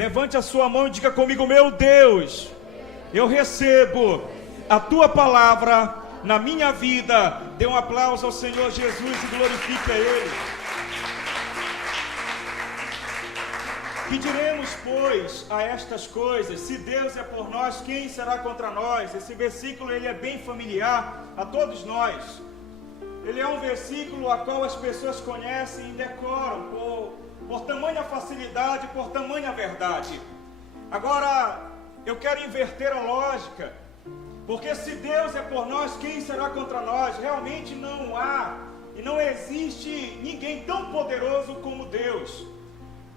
Levante a sua mão e diga comigo: meu Deus, eu recebo a tua palavra na minha vida. Dê um aplauso ao Senhor Jesus e glorifique a Ele. Que diremos, pois, a estas coisas? Se Deus é por nós, quem será contra nós? Esse versículo ele é bem familiar a todos nós. Ele é um versículo a qual as pessoas conhecem e decoram por tamanha facilidade, por tamanha verdade. Agora, eu quero inverter a lógica, porque se Deus é por nós, quem será contra nós? Realmente não há e não existe ninguém tão poderoso como Deus.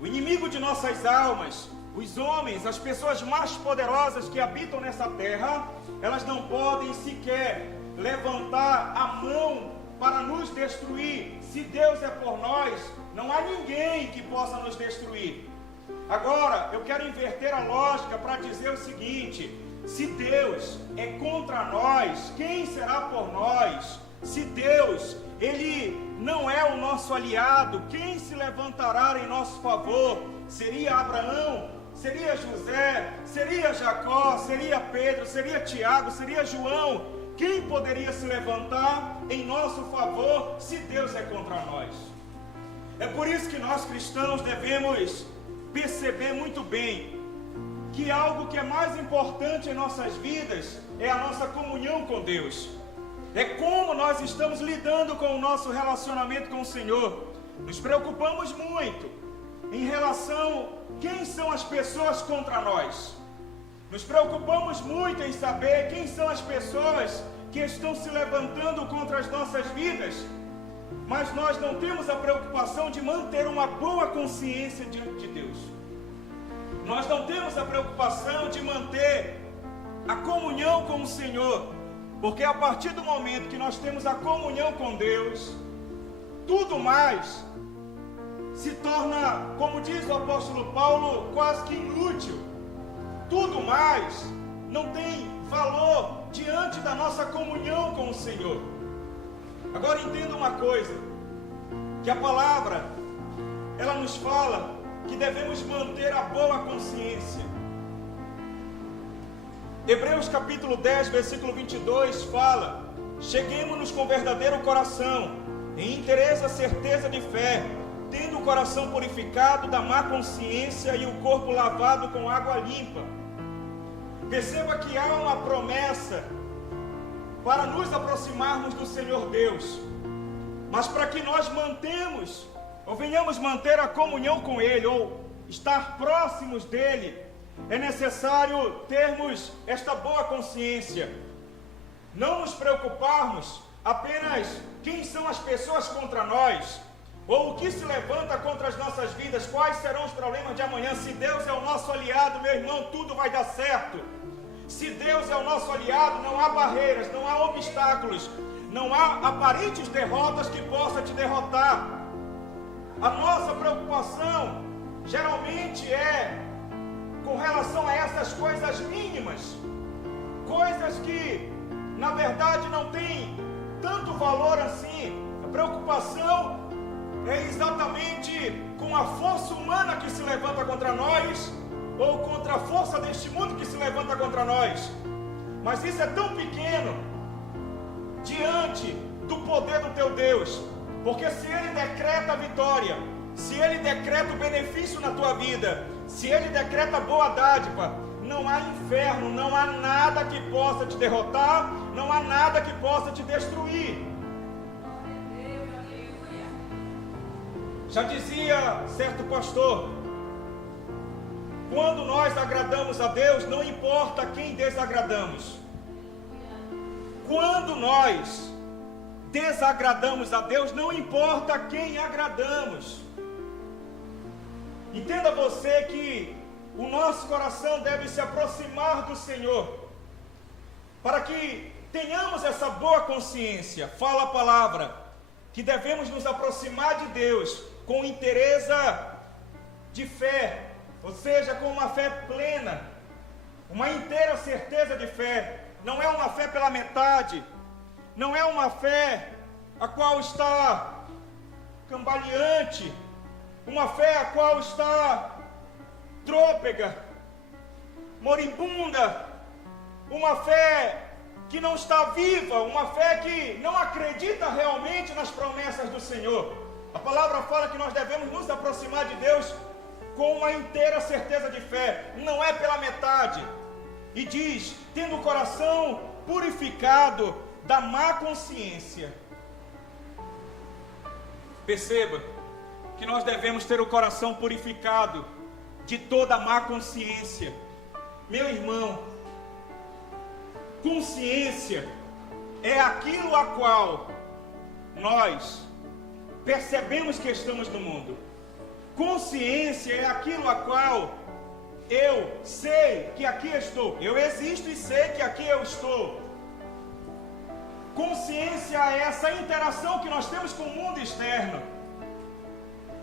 O inimigo de nossas almas, os homens, as pessoas mais poderosas que habitam nessa terra, elas não podem sequer levantar a mão para nos destruir. Se Deus é por nós, não há ninguém que possa nos destruir. Agora, eu quero inverter a lógica para dizer o seguinte: se Deus é contra nós, quem será por nós? Se Deus, Ele não é o nosso aliado, quem se levantará em nosso favor? Seria Abraão? Seria José? Seria Jacó? Seria Pedro? Seria Tiago? Seria João? Quem poderia se levantar em nosso favor se Deus é contra nós? É por isso que nós cristãos devemos perceber muito bem que algo que é mais importante em nossas vidas é a nossa comunhão com Deus. É como nós estamos lidando com o nosso relacionamento com o Senhor. Nos preocupamos muito em relação a quem são as pessoas contra nós. Nos preocupamos muito em saber quem são as pessoas que estão se levantando contra as nossas vidas. Mas nós não temos a preocupação de manter uma boa consciência diante de Deus. Nós não temos a preocupação de manter a comunhão com o Senhor. Porque a partir do momento que nós temos a comunhão com Deus, tudo mais se torna, como diz o apóstolo Paulo, quase que inútil. Tudo mais não tem valor diante da nossa comunhão com o Senhor. Agora entenda uma coisa, que a palavra, ela nos fala que devemos manter a boa consciência. Hebreus capítulo 10, versículo 22 fala: cheguemos-nos com verdadeiro coração, em inteira certeza de fé, tendo o coração purificado da má consciência e o corpo lavado com água limpa. Perceba que há uma promessa para nos aproximarmos do Senhor Deus, mas para que nós mantemos, ou venhamos manter a comunhão com Ele, ou estar próximos dEle, é necessário termos esta boa consciência. Não nos preocuparmos apenas quem são as pessoas contra nós, ou o que se levanta contra as nossas vidas, quais serão os problemas de amanhã. Se Deus é o nosso aliado, meu irmão, tudo vai dar certo. Se Deus é o nosso aliado, não há barreiras, não há obstáculos, não há aparentes derrotas que possam te derrotar. A nossa preocupação geralmente é com relação a essas coisas mínimas, coisas que na verdade não têm tanto valor assim. A preocupação é exatamente com a força humana que se levanta contra nós, ou contra a força deste mundo que se levanta contra nós. Mas isso é tão pequeno diante do poder do teu Deus, porque se Ele decreta a vitória, se Ele decreta o benefício na tua vida, se Ele decreta boa dádiva, não há inferno, não há nada que possa te derrotar, não há nada que possa te destruir. Já dizia certo pastor: quando nós agradamos a Deus, não importa quem desagradamos. Quando nós desagradamos a Deus, não importa quem agradamos. Entenda você que o nosso coração deve se aproximar do Senhor, para que tenhamos essa boa consciência. Fala a palavra que devemos nos aproximar de Deus com inteireza de fé, ou seja, com uma fé plena, uma inteira certeza de fé. Não é uma fé pela metade, não é uma fé a qual está cambaleante, uma fé a qual está trôpega, moribunda, uma fé que não está viva, uma fé que não acredita realmente nas promessas do Senhor. A palavra fala que nós devemos nos aproximar de Deus com uma inteira certeza de fé, não é pela metade. E diz, tendo o coração purificado da má consciência. Perceba que nós devemos ter o coração purificado de toda má consciência. Meu irmão, consciência é aquilo a qual nós percebemos que estamos no mundo. Consciência é aquilo a qual eu sei que aqui estou. Eu existo e sei que aqui eu estou. Consciência é essa interação que nós temos com o mundo externo.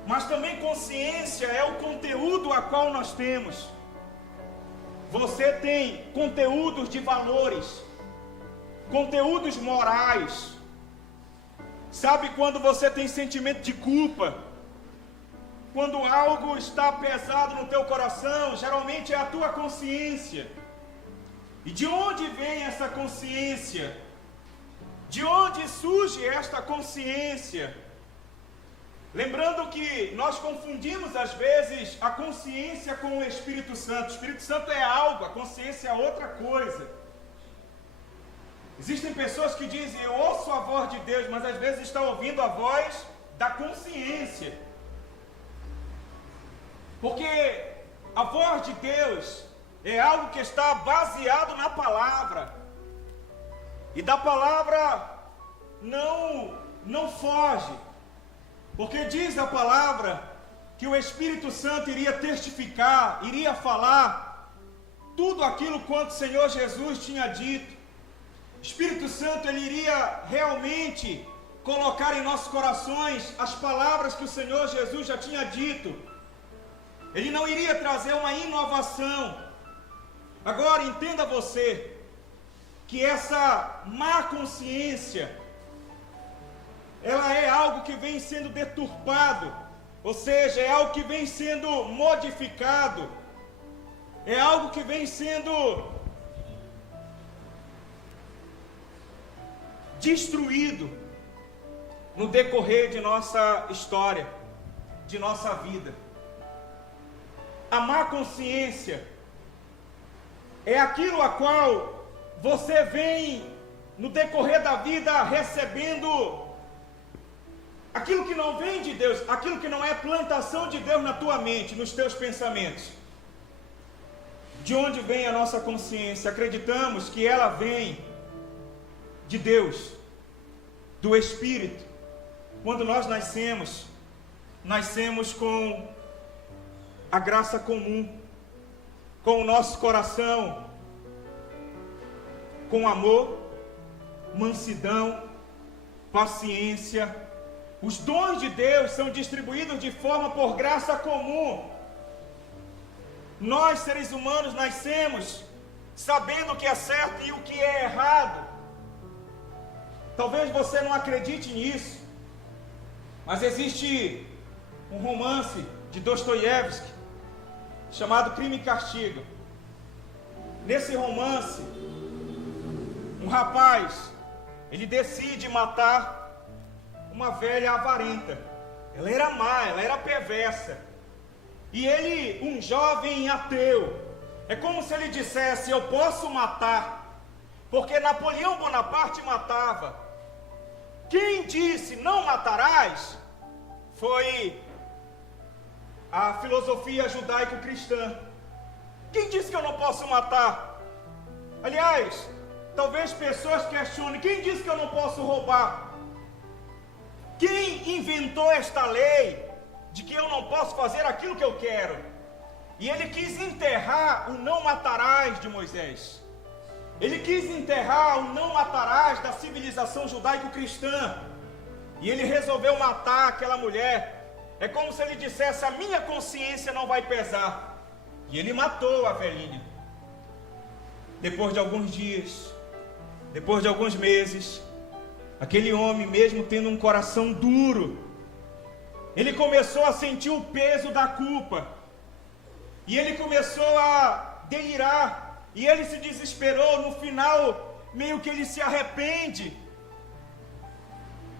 Mas também consciência é o conteúdo a qual nós temos. Você tem conteúdos de valores, conteúdos morais. Sabe quando você tem sentimento de culpa? Quando algo está pesado no teu coração, geralmente é a tua consciência. E de onde vem essa consciência? De onde surge esta consciência? Lembrando que nós confundimos às vezes a consciência com o Espírito Santo. O Espírito Santo é algo, a consciência é outra coisa. Existem pessoas que dizem, eu ouço a voz de Deus, mas às vezes estão ouvindo a voz da consciência. Porque a voz de Deus é algo que está baseado na palavra. E da palavra não foge. Porque diz a palavra que o Espírito Santo iria testificar, iria falar tudo aquilo quanto o Senhor Jesus tinha dito. O Espírito Santo ele iria realmente colocar em nossos corações as palavras que o Senhor Jesus já tinha dito. Ele não iria trazer uma inovação. Agora entenda você que essa má consciência, ela é algo que vem sendo deturpado, ou seja, é algo que vem sendo modificado, é algo que vem sendo destruído no decorrer de nossa história, de nossa vida. A má consciência é aquilo a qual você vem no decorrer da vida recebendo aquilo que não vem de Deus, aquilo que não é plantação de Deus na tua mente, nos teus pensamentos. De onde vem a nossa consciência? Acreditamos que ela vem de Deus, do Espírito. Quando nós nascemos com a graça comum, com o nosso coração, com amor, mansidão, paciência. Os dons de Deus são distribuídos de forma por graça comum. Nós, seres humanos, nascemos sabendo o que é certo e o que é errado. Talvez você não acredite nisso, mas existe um romance de Dostoiévski chamado Crime e Castigo. Nesse romance, um rapaz, ele decide matar uma velha avarenta. Ela era má, ela era perversa. E ele, um jovem ateu, é como se ele dissesse, eu posso matar, porque Napoleão Bonaparte matava. Quem disse não matarás foi a filosofia judaico-cristã. Quem disse que eu não posso matar? Aliás, talvez pessoas questionem, quem disse que eu não posso roubar? Quem inventou esta lei de que eu não posso fazer aquilo que eu quero? E ele quis enterrar o não matarás de Moisés. Ele quis enterrar o não matarás da civilização judaico-cristã. E ele resolveu matar aquela mulher. É como se ele dissesse, a minha consciência não vai pesar. E ele matou a velhinha. Depois de alguns dias, depois de alguns meses, aquele homem, mesmo tendo um coração duro, ele começou a sentir o peso da culpa. E ele começou a delirar, e ele se desesperou. No final, meio que ele se arrepende,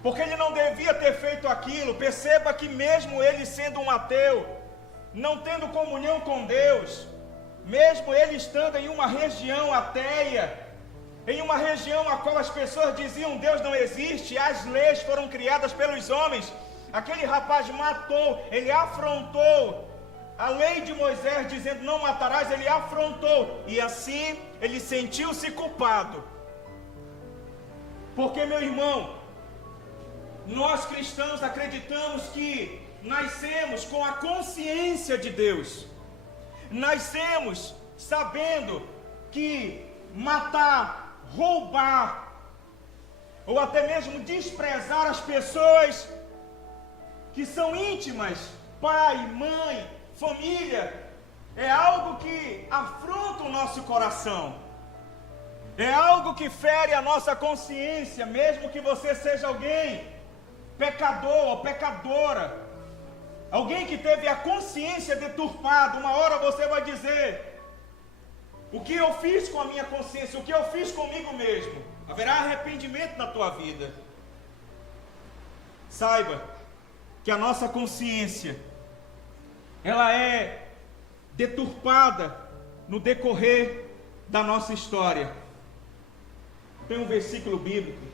porque ele não devia ter feito aquilo. Perceba que mesmo ele sendo um ateu, não tendo comunhão com Deus, mesmo ele estando em uma região ateia, em uma região a qual as pessoas diziam Deus não existe, as leis foram criadas pelos homens, aquele rapaz matou, ele afrontou a lei de Moisés dizendo não matarás, ele afrontou, e assim ele sentiu-se culpado. Porque, meu irmão, nós cristãos acreditamos que nascemos com a consciência de Deus, nascemos sabendo que matar, roubar, ou até mesmo desprezar as pessoas que são íntimas, pai, mãe, família, é algo que afronta o nosso coração, é algo que fere a nossa consciência, mesmo que você seja alguém pecador ou pecadora, alguém que teve a consciência deturpada. Uma hora você vai dizer: o que eu fiz com a minha consciência, o que eu fiz comigo mesmo? Haverá arrependimento na tua vida. Saiba que a nossa consciência, ela é deturpada no decorrer da nossa história. Tem um versículo bíblico,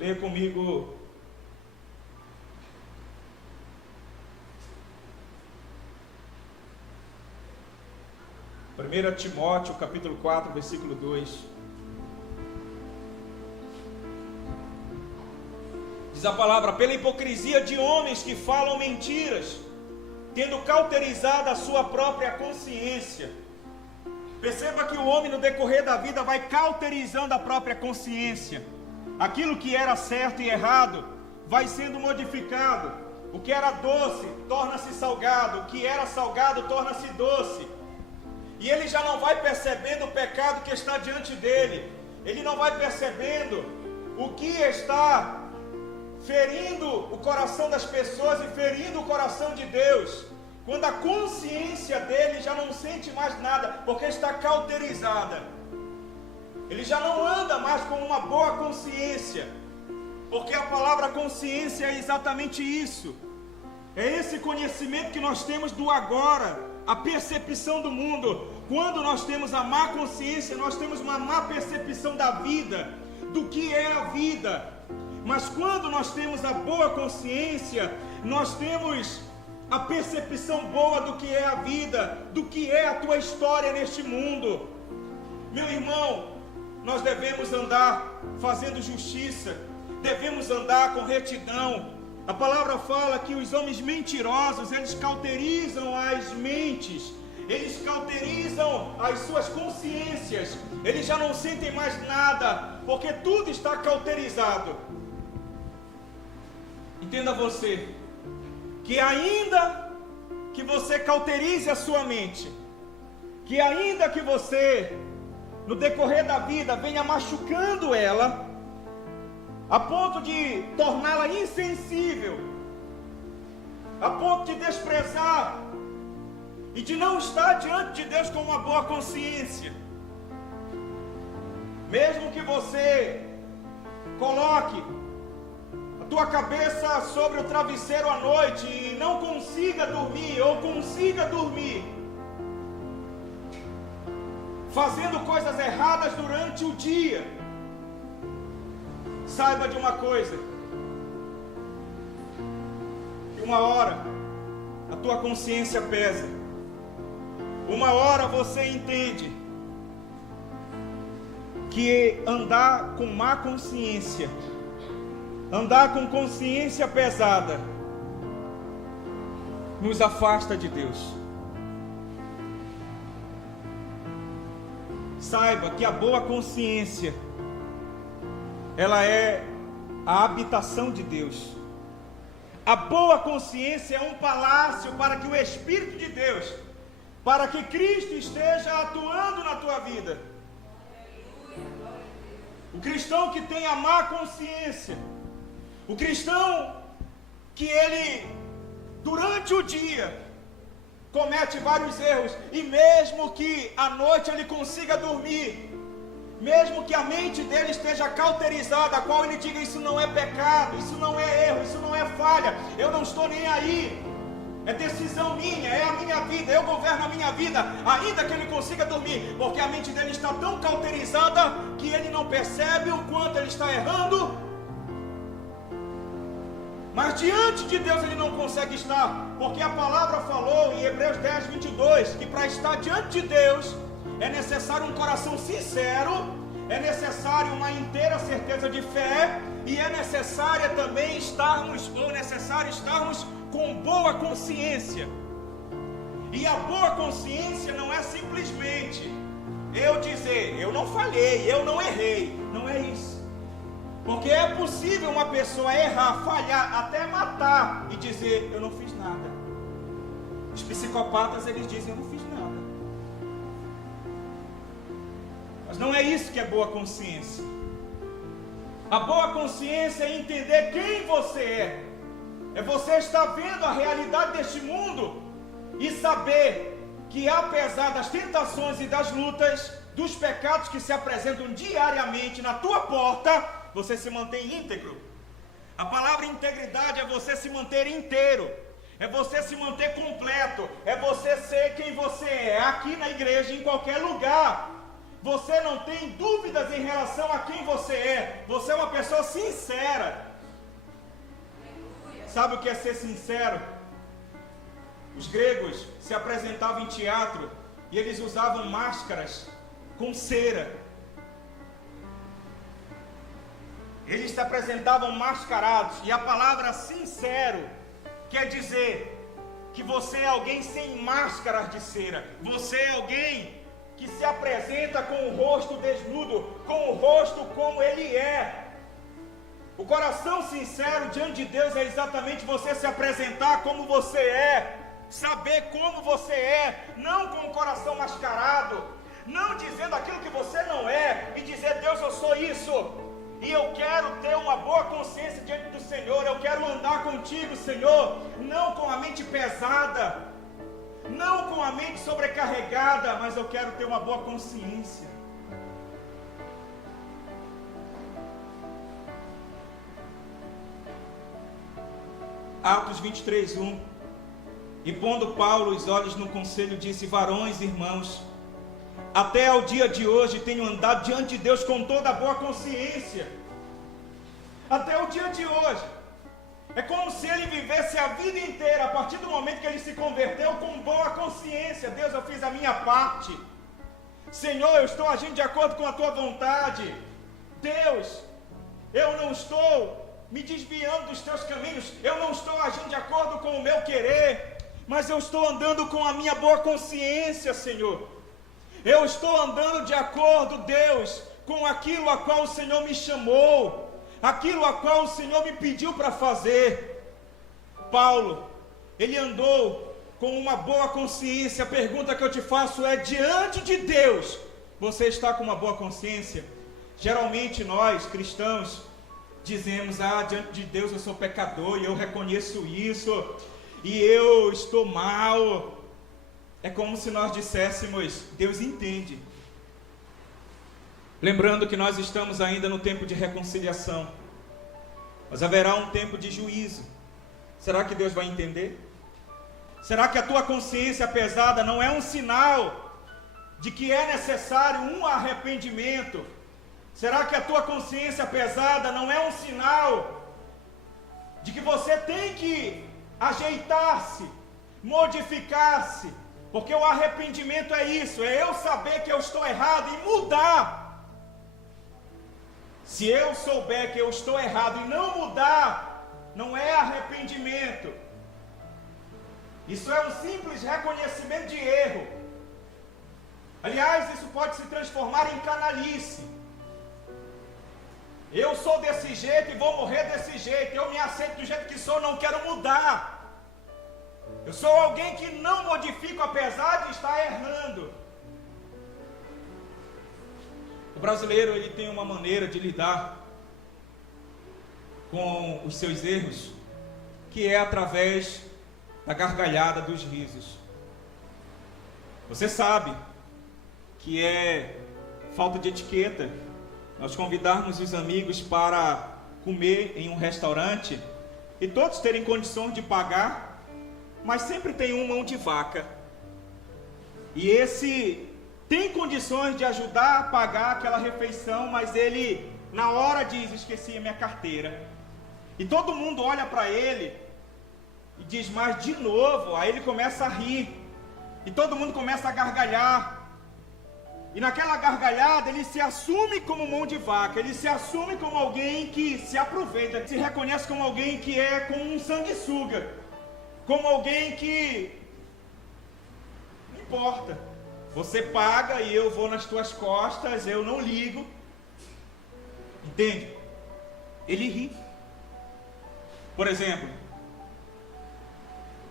leia comigo Primeiro Timóteo, capítulo 4, versículo 2. Diz a palavra: pela hipocrisia de homens que falam mentiras, tendo cauterizado a sua própria consciência. Perceba que o homem no decorrer da vida vai cauterizando a própria consciência. Aquilo que era certo e errado vai sendo modificado. O que era doce torna-se salgado, o que era salgado torna-se doce. E ele já não vai percebendo o pecado que está diante dele, ele não vai percebendo o que está ferindo o coração das pessoas e ferindo o coração de Deus, quando a consciência dele já não sente mais nada, porque está cauterizada. Ele já não anda mais com uma boa consciência, porque a palavra consciência é exatamente isso, é esse conhecimento que nós temos do agora, a percepção do mundo. Quando nós temos a má consciência, nós temos uma má percepção da vida, do que é a vida. Mas quando nós temos a boa consciência, nós temos a percepção boa do que é a vida, do que é a tua história neste mundo. Meu irmão, nós devemos andar fazendo justiça, devemos andar com retidão. A palavra fala que os homens mentirosos, eles cauterizam as mentes, eles cauterizam as suas consciências, eles já não sentem mais nada, porque tudo está cauterizado. Entenda você, que ainda que você cauterize a sua mente, que ainda que você, no decorrer da vida, venha machucando ela, a ponto de torná-la insensível, a ponto de desprezar e de não estar diante de Deus com uma boa consciência, mesmo que você coloque a tua cabeça sobre o travesseiro à noite e não consiga dormir, ou consiga dormir fazendo coisas erradas durante o dia, saiba de uma coisa, que uma hora a tua consciência pesa, uma hora você entende que andar com má consciência, andar com consciência pesada, nos afasta de Deus. Saiba que a boa consciência, ela é a habitação de Deus. A boa consciência é um palácio para que o Espírito de Deus, para que Cristo esteja atuando na tua vida. O O cristão que tem a má consciência, o cristão que ele, durante o dia, comete vários erros, e mesmo que à noite ele consiga dormir, mesmo que a mente dele esteja cauterizada, a qual ele diga: isso não é pecado, isso não é erro, isso não é falha, eu não estou nem aí, é decisão minha, é a minha vida, eu governo a minha vida, ainda que ele consiga dormir, porque a mente dele está tão cauterizada que ele não percebe o quanto ele está errando. Mas diante de Deus ele não consegue estar, porque a palavra falou em Hebreus 10, 22, que para estar diante de Deus é necessário um coração sincero, é necessário uma inteira certeza de fé, e é necessário também estarmos com boa consciência. E a boa consciência não é simplesmente eu dizer: eu não falhei, eu não errei. Não é isso. Porque é possível uma pessoa errar, falhar, até matar e dizer: eu não fiz nada. Os psicopatas, eles dizem: eu não fiz nada. Mas não é isso que é boa consciência. A boa consciência é entender quem você é. É você estar vendo a realidade deste mundo e saber que, apesar das tentações e das lutas, dos pecados que se apresentam diariamente na tua porta, você se mantém íntegro. A palavra integridade é você se manter inteiro, é você se manter completo, é você ser quem você é, aqui na igreja, em qualquer lugar. Você não tem dúvidas em relação a quem você é. Você é uma pessoa sincera. Sabe o que é ser sincero? Os gregos se apresentavam em teatro e eles usavam máscaras com cera. Eles se apresentavam mascarados, e a palavra sincero quer dizer que você é alguém sem máscaras de cera. Você é alguém que se apresenta com o rosto desnudo, com o rosto como ele é. O coração sincero diante de Deus é exatamente você se apresentar como você é, saber como você é, não com o coração mascarado, não dizendo aquilo que você não é, e dizer: Deus, eu sou isso. E eu quero ter uma boa consciência diante do Senhor, eu quero andar contigo, Senhor, não com a mente pesada, não com a mente sobrecarregada, mas eu quero ter uma boa consciência. Atos 23, 1. E pondo Paulo os olhos no conselho, disse: varões, irmãos, até ao dia de hoje tenho andado diante de Deus com toda a boa consciência. Até o dia de hoje. É como se ele vivesse a vida inteira, a partir do momento que ele se converteu, com boa consciência. Deus, eu fiz a minha parte. Senhor, eu estou agindo de acordo com a tua vontade. Deus, eu não estou me desviando dos teus caminhos, eu não estou agindo de acordo com o meu querer, mas eu estou andando com a minha boa consciência, Senhor. Eu estou andando de acordo, Deus, com aquilo a qual o Senhor me chamou, aquilo a qual o Senhor me pediu para fazer. Paulo, ele andou com uma boa consciência. A pergunta que eu te faço é: diante de Deus, você está com uma boa consciência? Geralmente nós, cristãos, dizemos: diante de Deus eu sou pecador, e eu reconheço isso, e eu estou mal. É como se nós disséssemos: Deus entende. Lembrando que nós estamos ainda no tempo de reconciliação, mas haverá um tempo de juízo. Será que Deus vai entender? Será que a tua consciência pesada não é um sinal de que é necessário um arrependimento? Será que a tua consciência pesada não é um sinal de que você tem que ajeitar-se, modificar-se? Porque o arrependimento é isso, é eu saber que eu estou errado e mudar. Se eu souber que eu estou errado e não mudar, não é arrependimento. Isso é um simples reconhecimento de erro. Aliás, isso pode se transformar em canalice. Eu sou desse jeito e vou morrer desse jeito. Eu me aceito do jeito que sou, não quero mudar. Eu sou alguém que não modifico apesar de estar errando. O O brasileiro, ele tem uma maneira de lidar com os seus erros, que é através da gargalhada, dos risos. Você sabe que é falta de etiqueta nós convidarmos os amigos para comer em um restaurante e todos terem condições de pagar, mas sempre tem um mão de vaca. E esse tem condições de ajudar a pagar aquela refeição, mas ele na hora diz: esqueci a minha carteira. E todo mundo olha para ele e diz: mas de novo. Aí ele começa a rir e todo mundo começa a gargalhar. E naquela gargalhada ele se assume como mão de vaca, ele se assume como alguém que se aproveita, se reconhece como alguém que é como um sanguessuga, como alguém que não importa, você paga e eu vou nas tuas costas, eu não ligo. Entende? Ele ri. Por exemplo,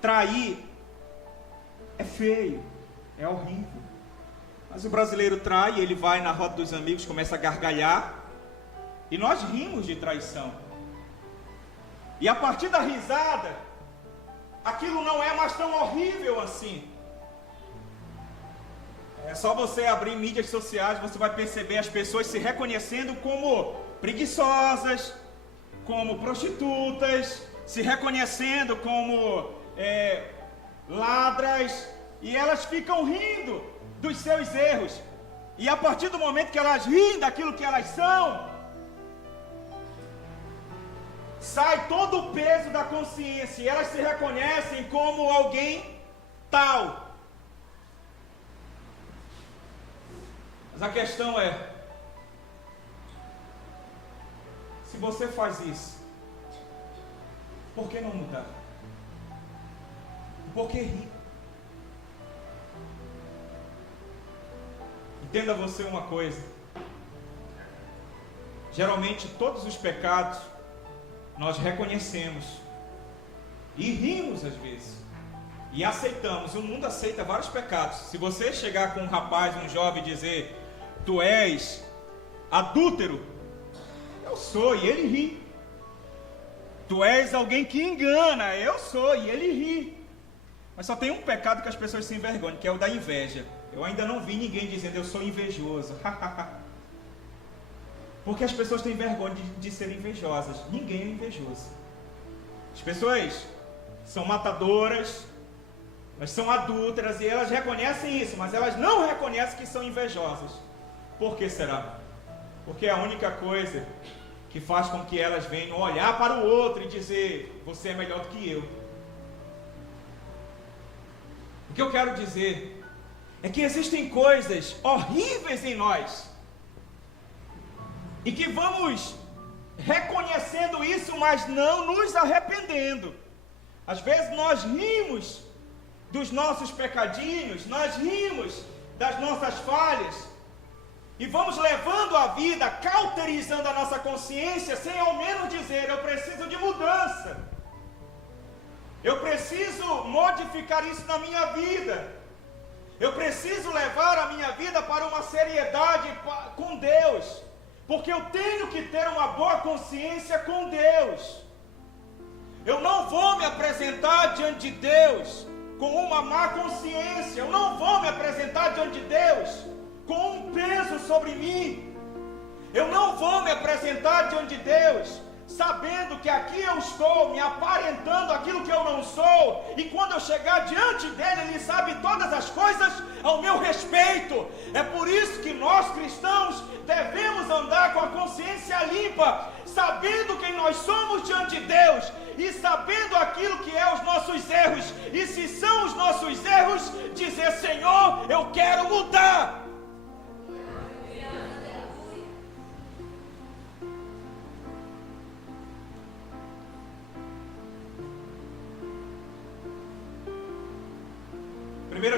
trair é feio, é horrível. Mas o brasileiro trai, ele vai na roda dos amigos, começa a gargalhar, e nós rimos de traição. E a partir da risada, aquilo não é mais tão horrível assim. É só você abrir mídias sociais, você vai perceber as pessoas se reconhecendo como preguiçosas, como prostitutas, se reconhecendo como ladras, e elas ficam rindo dos seus erros. E a partir do momento que elas riem daquilo que elas são, sai todo o peso da consciência, e elas se reconhecem como alguém tal. Mas a questão é: se você faz isso, por que não mudar? Por que rir? Entenda você uma coisa: geralmente todos os pecados nós reconhecemos e rimos às vezes e aceitamos. O mundo aceita vários pecados. Se você chegar com um rapaz, um jovem, e dizer: tu és adúltero, eu sou, e ele ri. Tu és alguém que engana, eu sou, e ele ri. Mas só tem um pecado que as pessoas se envergonham, que é o da inveja. Eu ainda não vi ninguém dizendo: eu sou invejoso. Porque as pessoas têm vergonha de serem invejosas. Ninguém é invejoso. As pessoas são matadoras, elas são adúlteras, e elas reconhecem isso, mas elas não reconhecem que são invejosas. Por que será? Porque é a única coisa que faz com que elas venham olhar para o outro e dizer: você é melhor do que eu. O que eu quero dizer é que existem coisas horríveis em nós, e que vamos reconhecendo isso, mas não nos arrependendo. Às vezes nós rimos dos nossos pecadinhos, nós rimos das nossas falhas, e vamos levando a vida, cauterizando a nossa consciência, sem ao menos dizer: eu preciso de mudança, eu preciso modificar isso na minha vida, eu preciso levar a minha vida para uma seriedade com Deus, porque eu tenho que ter uma boa consciência com Deus. Eu não vou me apresentar diante de Deus com uma má consciência, eu não vou me apresentar diante de Deus com um peso sobre mim, eu não vou me apresentar diante de Deus sabendo que aqui eu estou me aparentando aquilo que eu não sou, e quando eu chegar diante dele, ele sabe todas as coisas ao meu respeito. É por isso que nós cristãos devemos andar com a consciência limpa, sabendo quem nós somos diante de Deus, e sabendo aquilo que é os nossos erros, e se são os nossos erros, dizer: Senhor, eu quero mudar.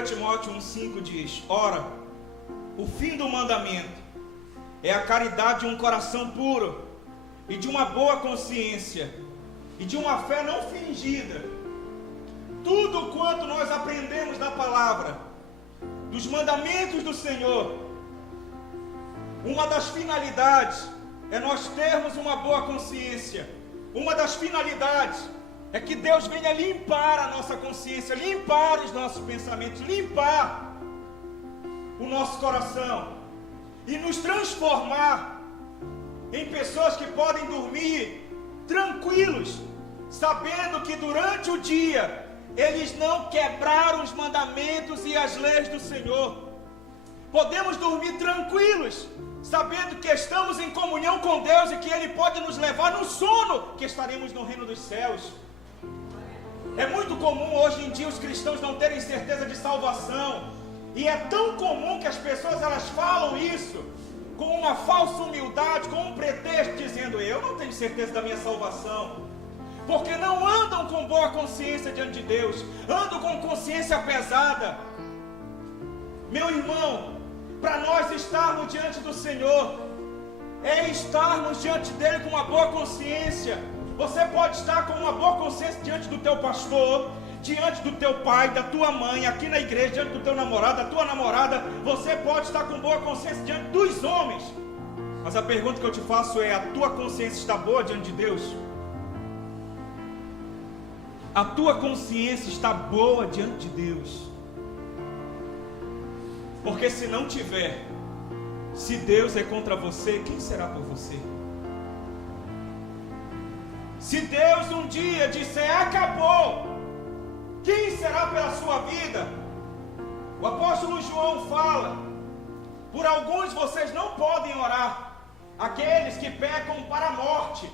Timóteo 1,5 diz: ora, o fim do mandamento é a caridade de um coração puro, e de uma boa consciência, e de uma fé não fingida. Tudo quanto nós aprendemos da palavra, dos mandamentos do Senhor, Uma das finalidades é nós termos uma boa consciência. Uma das finalidades é que Deus venha limpar a nossa consciência, limpar os nossos pensamentos, limpar o nosso coração e nos transformar em pessoas que podem dormir tranquilos, sabendo que durante o dia eles não quebraram os mandamentos e as leis do Senhor. Podemos dormir tranquilos, sabendo que estamos em comunhão com Deus e que Ele pode nos levar no sono, que estaremos no reino dos céus. É muito comum hoje em dia os cristãos não terem certeza de salvação, e é tão comum que as pessoas elas falam isso com uma falsa humildade, com um pretexto, dizendo: eu não tenho certeza da minha salvação, porque não andam com boa consciência diante de Deus, andam com consciência pesada. Meu irmão, para nós estarmos diante do Senhor, é estarmos diante dele com uma boa consciência. Você pode estar com uma boa consciência diante do teu pastor, diante do teu pai, da tua mãe, aqui na igreja, diante do teu namorado, da tua namorada. Você pode estar com boa consciência diante dos homens. Mas a pergunta que eu te faço é: a tua consciência está boa diante de Deus? A tua consciência está boa diante de Deus? Porque se não tiver, se Deus é contra você, quem será por você? Se Deus um dia disser acabou, quem será pela sua vida? O apóstolo João fala: por alguns vocês não podem orar, aqueles que pecam para a morte,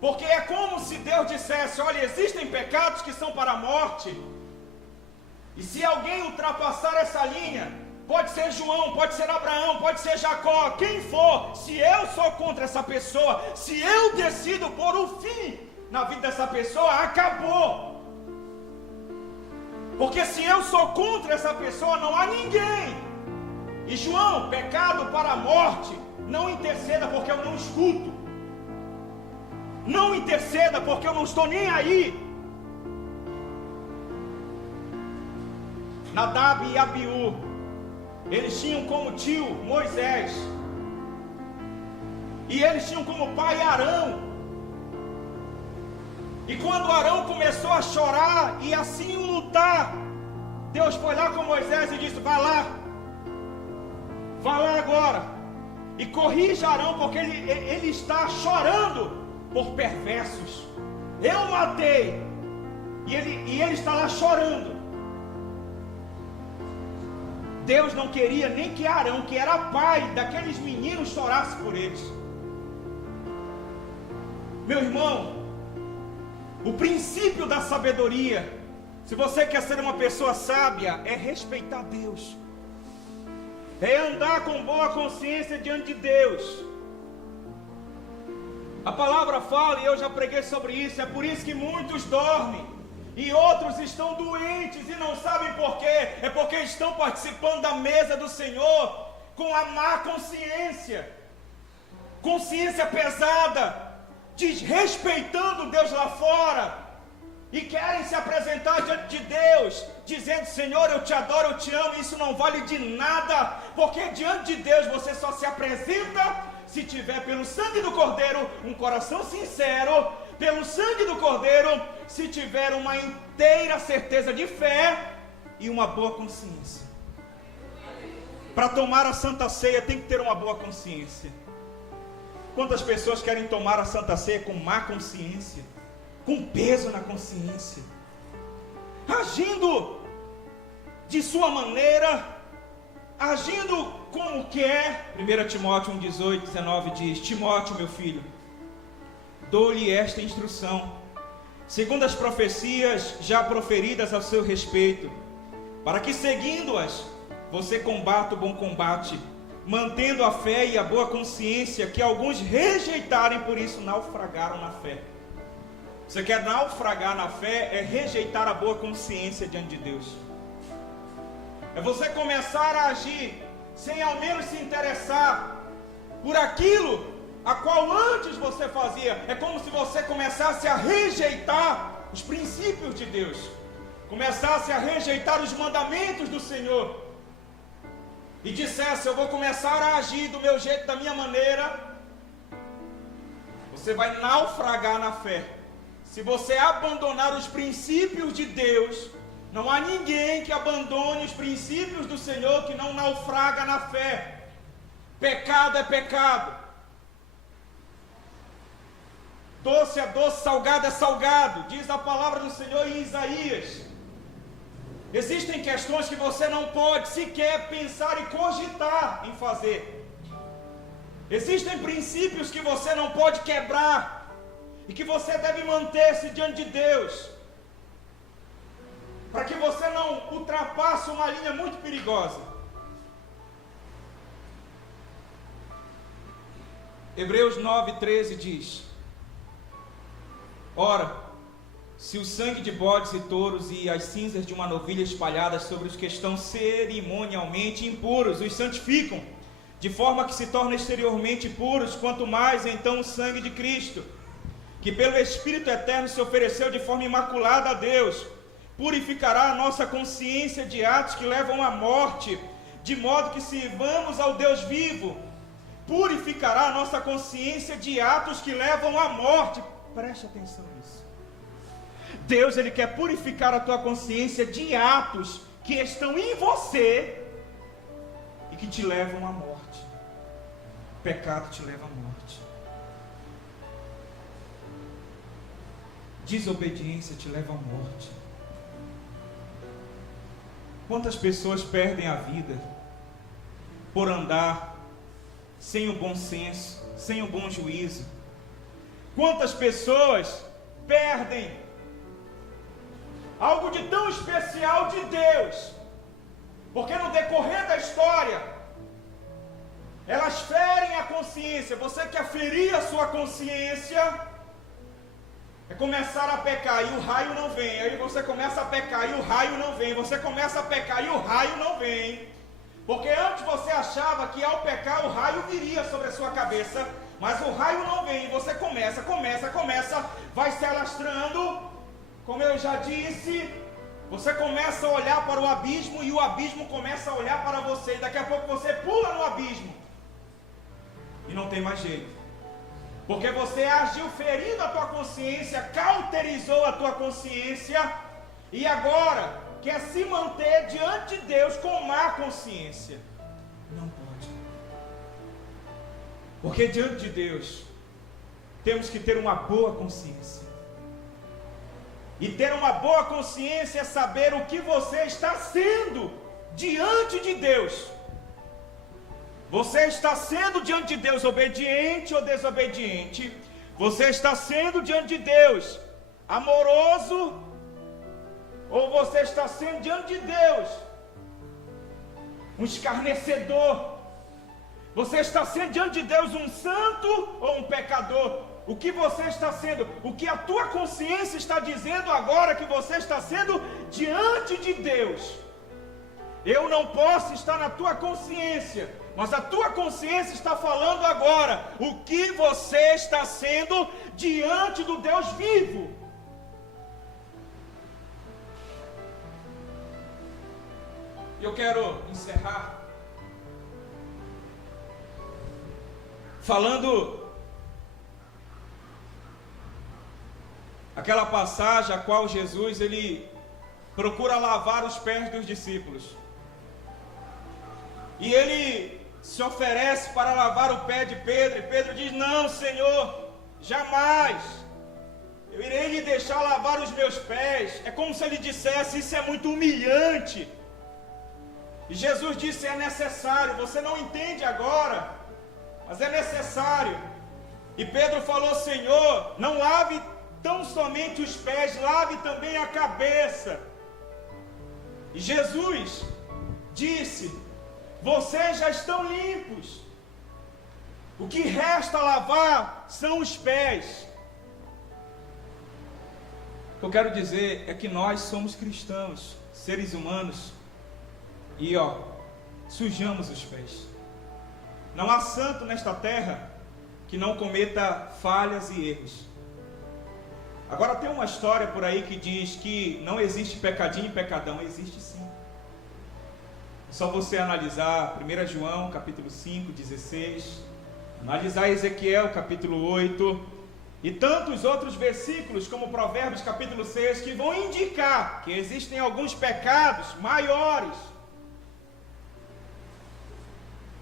porque é como se Deus dissesse: olha, existem pecados que são para a morte, e se alguém ultrapassar essa linha, pode ser João, pode ser Abraão, pode ser Jacó, quem for, se eu sou contra essa pessoa, se eu decido pôr o fim na vida dessa pessoa, acabou. Porque se eu sou contra essa pessoa, não há ninguém. E João, pecado para a morte, não interceda porque eu não escuto. Não interceda porque eu não estou nem aí. Nadab e Abiú, eles tinham como tio Moisés, e eles tinham como pai Arão. E quando Arão começou a chorar e assim lutar, Deus foi lá com Moisés e disse: vai lá agora e corrija Arão, porque ele está chorando por perversos. Eu matei, e ele está lá chorando. Deus não queria nem que Arão, que era pai daqueles meninos, chorasse por eles. Meu irmão, o princípio da sabedoria, se você quer ser uma pessoa sábia, é respeitar Deus, é andar com boa consciência diante de Deus. A palavra fala, e eu já preguei sobre isso, é por isso que muitos dormem e outros estão doentes e não sabem por quê. É porque estão participando da mesa do Senhor com a má consciência, consciência pesada, desrespeitando Deus lá fora, e querem se apresentar diante de Deus, dizendo: Senhor, eu te adoro, eu te amo. Isso não vale de nada, porque diante de Deus você só se apresenta se tiver pelo sangue do Cordeiro um coração sincero, pelo sangue do Cordeiro, se tiver uma inteira certeza de fé e uma boa consciência. Para tomar a Santa Ceia tem que ter uma boa consciência. Quantas pessoas querem tomar a Santa Ceia com má consciência, com peso na consciência, agindo de sua maneira, agindo como quer? 1 Timóteo 1,18, 19 diz: Timóteo, meu filho, dou-lhe esta instrução, segundo as profecias já proferidas a seu respeito, para que, seguindo-as, você combata o bom combate, mantendo a fé e a boa consciência, que alguns rejeitarem, por isso naufragaram na fé. Você quer naufragar na fé, é rejeitar a boa consciência diante de Deus. É você começar a agir sem ao menos se interessar por aquilo a qual antes você fazia. É como se você começasse a rejeitar os princípios de Deus, começasse a rejeitar os mandamentos do Senhor. e dissesse: eu vou começar a agir do meu jeito, da minha maneira, você vai naufragar na fé. Se você abandonar os princípios de Deus, não há ninguém que abandone os princípios do Senhor que não naufraga na fé. Pecado é pecado. Doce é doce, salgado é salgado, diz a palavra do Senhor em Isaías. Existem questões que você não pode sequer pensar e cogitar em fazer. Existem princípios que você não pode quebrar e que você deve manter-se diante de Deus, para que você não ultrapasse uma linha muito perigosa. Hebreus 9:13 diz: ora, se o sangue de bodes e touros e as cinzas de uma novilha espalhadas sobre os que estão cerimonialmente impuros os santificam, de forma que se tornam exteriormente puros, quanto mais então o sangue de Cristo, que pelo Espírito Eterno se ofereceu de forma imaculada a Deus, purificará a nossa consciência de atos que levam à morte, de modo que sirvamos ao Deus vivo. Purificará a nossa consciência de atos que levam à morte. Preste atenção nisso. Deus, Ele quer purificar a tua consciência de atos que estão em você e que te levam à morte. Pecado te leva à morte. Desobediência te leva à morte. Quantas pessoas perdem a vida por andar sem o bom senso, sem o bom juízo? Quantas pessoas perdem algo de tão especial de Deus, porque no decorrer da história, elas ferem a consciência. Você quer ferir a sua consciência, é começar a pecar e o raio não vem. Aí você começa a pecar e o raio não vem. Você começa a pecar e o raio não vem. Porque antes você achava que ao pecar o raio viria sobre a sua cabeça, mas o raio não vem. Você começa, vai se alastrando. Como eu já disse, você começa a olhar para o abismo e o abismo começa a olhar para você. E daqui a pouco você pula no abismo e não tem mais jeito, porque você agiu ferindo a tua consciência, cauterizou a tua consciência e agora quer se manter diante de Deus com má consciência. Não pode, porque diante de Deus temos que ter uma boa consciência. E ter uma boa consciência é saber o que você está sendo diante de Deus. Você está sendo diante de Deus obediente ou desobediente? Você está sendo diante de Deus amoroso? Ou você está sendo diante de Deus um escarnecedor? Você está sendo diante de Deus um santo ou um pecador? O que você está sendo? O que a tua consciência está dizendo agora que você está sendo diante de Deus? Eu não posso estar na tua consciência, mas a tua consciência está falando agora o que você está sendo diante do Deus vivo. Eu quero encerrar falando aquela passagem a qual Jesus ele procura lavar os pés dos discípulos. E ele se oferece para lavar o pé de Pedro. E Pedro diz: não, Senhor, jamais eu irei lhe deixar lavar os meus pés. É como se ele dissesse: isso é muito humilhante. E Jesus disse: é necessário. Você não entende agora, mas é necessário. E Pedro falou: Senhor, não lave tão somente os pés, lave também a cabeça. E Jesus disse: vocês já estão limpos, o que resta lavar são os pés. O que eu quero dizer é que nós somos cristãos, seres humanos, e sujamos os pés. Não há santo nesta terra que não cometa falhas e erros. Agora tem uma história por aí que diz que não existe pecadinho e pecadão. Existe sim. Só você analisar 1 João capítulo 5, 16, analisar Ezequiel capítulo 8 e tantos outros versículos como Provérbios capítulo 6 que vão indicar que existem alguns pecados maiores.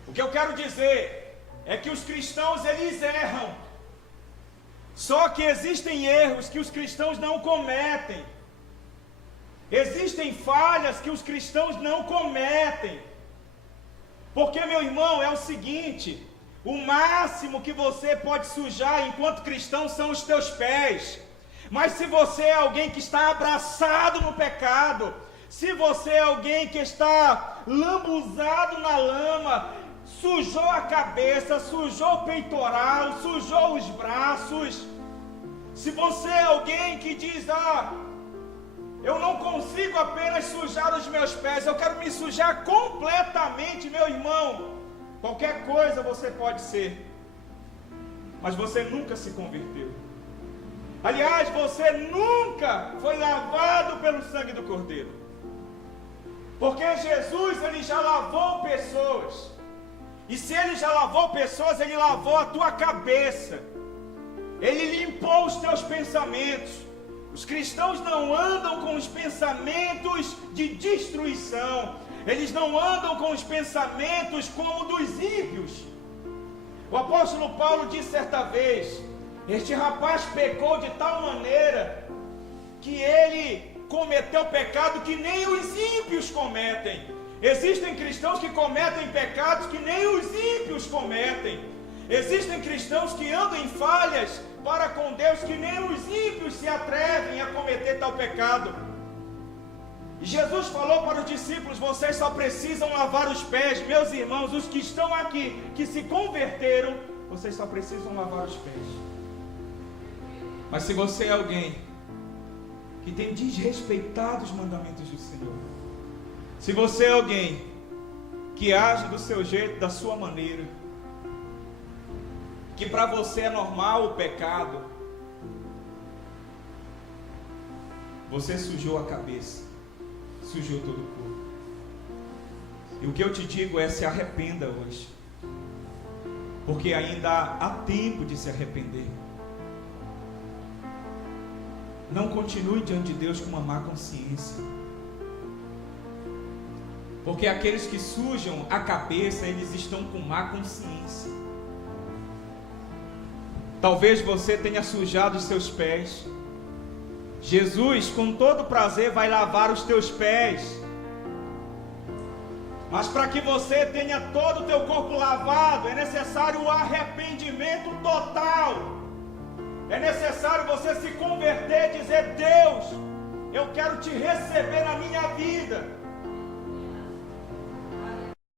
O que eu quero dizer é que os cristãos eles erram, só que existem erros que os cristãos não cometem. Existem falhas que os cristãos não cometem. Porque, meu irmão, é o seguinte: o máximo que você pode sujar enquanto cristão são os teus pés. Mas se você é alguém que está abraçado no pecado, se você é alguém que está lambuzado na lama, sujou a cabeça, sujou o peitoral, sujou os braços, se você é alguém que diz: eu não consigo apenas sujar os meus pés, eu quero me sujar completamente, meu irmão, qualquer coisa você pode ser, mas você nunca se converteu. Aliás, você nunca foi lavado pelo sangue do Cordeiro, porque Jesus, ele já lavou pessoas, e se ele já lavou pessoas, ele lavou a tua cabeça, ele limpou os teus pensamentos. Os cristãos não andam com os pensamentos de destruição, eles não andam com os pensamentos como dos ímpios. O apóstolo Paulo disse certa vez: este rapaz pecou de tal maneira que ele cometeu pecado que nem os ímpios cometem. Existem cristãos que cometem pecados que nem os ímpios cometem. Existem cristãos que andam em falhas para com Deus que nem os ímpios se atrevem a cometer tal pecado. E Jesus falou para os discípulos: vocês só precisam lavar os pés. Meus irmãos, os que estão aqui, que se converteram, vocês só precisam lavar os pés. Mas se você é alguém que tem desrespeitado os mandamentos do Senhor, se você é alguém que age do seu jeito, da sua maneira, que para você é normal o pecado, você sujou a cabeça, sujou todo o corpo. E o que eu te digo é: se arrependa hoje, porque ainda há tempo de se arrepender. Não continue diante de Deus com uma má consciência, porque aqueles que sujam a cabeça, eles estão com má consciência. Talvez você tenha sujado os seus pés. Jesus, com todo prazer, vai lavar os teus pés. Mas para que você tenha todo o teu corpo lavado, é necessário o arrependimento total. É necessário você